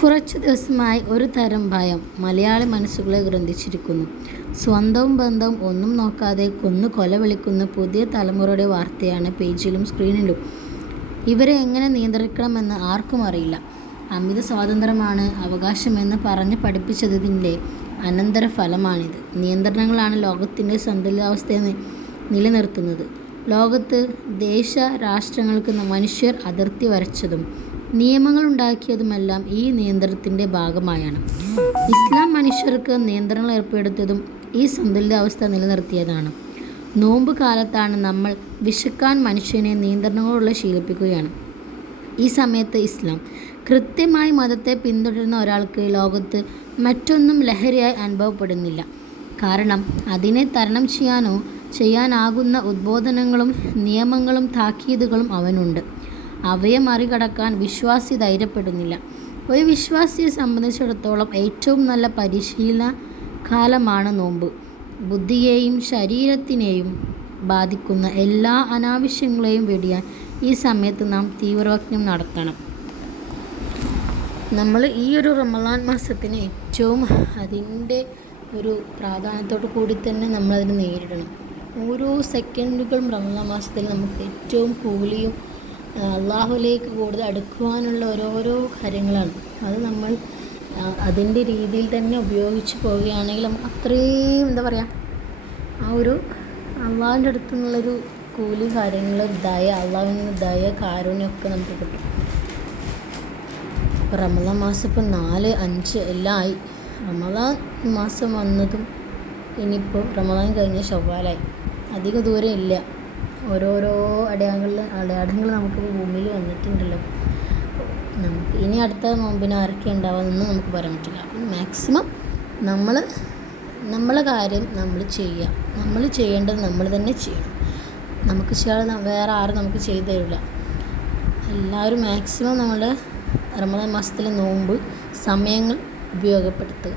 കുറച്ചു ദിവസമായി ഒരു തരം ഭയം മലയാളി മനസ്സുകളെ ഗ്രന്ഥിച്ചിരിക്കുന്നു. സ്വന്തവും ബന്ധവും ഒന്നും നോക്കാതെ കൊന്നു കൊലവിളിക്കുന്ന പുതിയ തലമുറയുടെ വാർത്തയാണ് പേജിലും സ്ക്രീനിലും. ഇവരെ എങ്ങനെ നിയന്ത്രിക്കണമെന്ന് ആർക്കും അറിയില്ല. അമിത സ്വാതന്ത്ര്യമാണ് അവകാശമെന്ന് പറഞ്ഞ് പഠിപ്പിച്ചതിൻ്റെ അനന്തരഫലമാണിത്. നിയന്ത്രണങ്ങളാണ് ലോകത്തിൻ്റെ സന്തുലിതാവസ്ഥയെ നിലനിർത്തുന്നത്. ലോകത്ത് ദേശ രാഷ്ട്രങ്ങൾക്ക് മനുഷ്യർ അതിർത്തി വരച്ചതും നിയമങ്ങളുണ്ടാക്കിയതുമെല്ലാം ഈ നിയന്ത്രണത്തിൻ്റെ ഭാഗമായാണ്. ഇസ്ലാം മനുഷ്യർക്ക് നിയന്ത്രണങ്ങൾ ഏർപ്പെടുത്തിയതും ഈ സന്തുലിതാവസ്ഥ നിലനിർത്തിയതാണ്. നോമ്പ് കാലത്താണ് നമ്മൾ വിശക്കാൻ മനുഷ്യനെ നിയന്ത്രണങ്ങളുള്ള ശീലിപ്പിക്കുകയാണ്. ഈ സമയത്ത് ഇസ്ലാം കൃത്യമായി മതത്തെ പിന്തുടരുന്ന ഒരാൾക്ക് ലോകത്ത് മറ്റൊന്നും ലഹരിയായി അനുഭവപ്പെടുന്നില്ല. കാരണം അതിനെ തരണം ചെയ്യാനാകുന്ന ഉദ്ബോധനങ്ങളും നിയമങ്ങളും താക്കീതുകളും അവനുണ്ട്. അവയെ മറികടക്കാൻ വിശ്വാസി ധൈര്യപ്പെടുന്നില്ല. ഒരു വിശ്വാസിയെ സംബന്ധിച്ചിടത്തോളം ഏറ്റവും നല്ല പരിശീലന കാലമാണ് നോമ്പ്. ബുദ്ധിയെയും ശരീരത്തിനെയും ബാധിക്കുന്ന എല്ലാ അനാവശ്യങ്ങളെയും വെടിയാൻ ഈ സമയത്ത് നാം തീവ്രയജ്ഞം നടത്തണം. നമ്മൾ ഈ ഒരു റമളാൻ മാസത്തിന് ഏറ്റവും അതിൻ്റെ ഒരു പ്രാധാന്യത്തോടു കൂടി തന്നെ നമ്മളതിനെ നേരിടണം. ഓരോ സെക്കൻഡുകളും റമളാൻ മാസത്തിൽ നമുക്ക് ഏറ്റവും കൂലിയും അള്ളാഹുലേക്ക് കൂടുതൽ അടുക്കുവാനുള്ള ഓരോരോ കാര്യങ്ങളാണ്. അത് നമ്മൾ അതിൻ്റെ രീതിയിൽ തന്നെ ഉപയോഗിച്ച് പോവുകയാണെങ്കിൽ നമുക്ക് അത്രയും ആ ഒരു അള്ളാഹുവിൻ്റെ അടുത്തു നിന്നുള്ളൊരു കൂലി കാര്യങ്ങൾ അള്ളാഹുവിൽ നിന്ന് കാരുണ്യമൊക്കെ നമുക്ക് കിട്ടും. ഇപ്പോൾ റമളാൻ മാസം ഇപ്പോൾ 4, 5 എല്ലാം ആയി. റമളാൻ മാസം വന്നതും ഇനിയിപ്പോൾ റമളാൻ കഴിഞ്ഞ ശവ്വാലായി. അധിക ദൂരം ഇല്ല. ഓരോരോ അടയാളങ്ങൾ നമുക്കിപ്പോൾ ഭൂമിയിൽ വന്നിട്ടുണ്ടല്ലോ. നമുക്ക് ഇനി അടുത്ത നോമ്പിന് ആരൊക്കെ ഉണ്ടാവുമെന്നൊന്നും നമുക്ക് പറയാൻ പറ്റില്ല. അപ്പം മാക്സിമം നമ്മളെ കാര്യം നമ്മൾ ചെയ്യുക. നമ്മൾ ചെയ്യേണ്ടത് നമ്മൾ തന്നെ ചെയ്യണം. നമുക്ക് ചെയ്യാതെ വേറെ ആരും നമുക്ക് ചെയ്തു തരില്ല. എല്ലാവരും മാക്സിമം നമ്മൾ റമളാൻ മാസത്തിലെ നോമ്പ് സമയങ്ങൾ ഉപയോഗപ്പെടുത്തുക.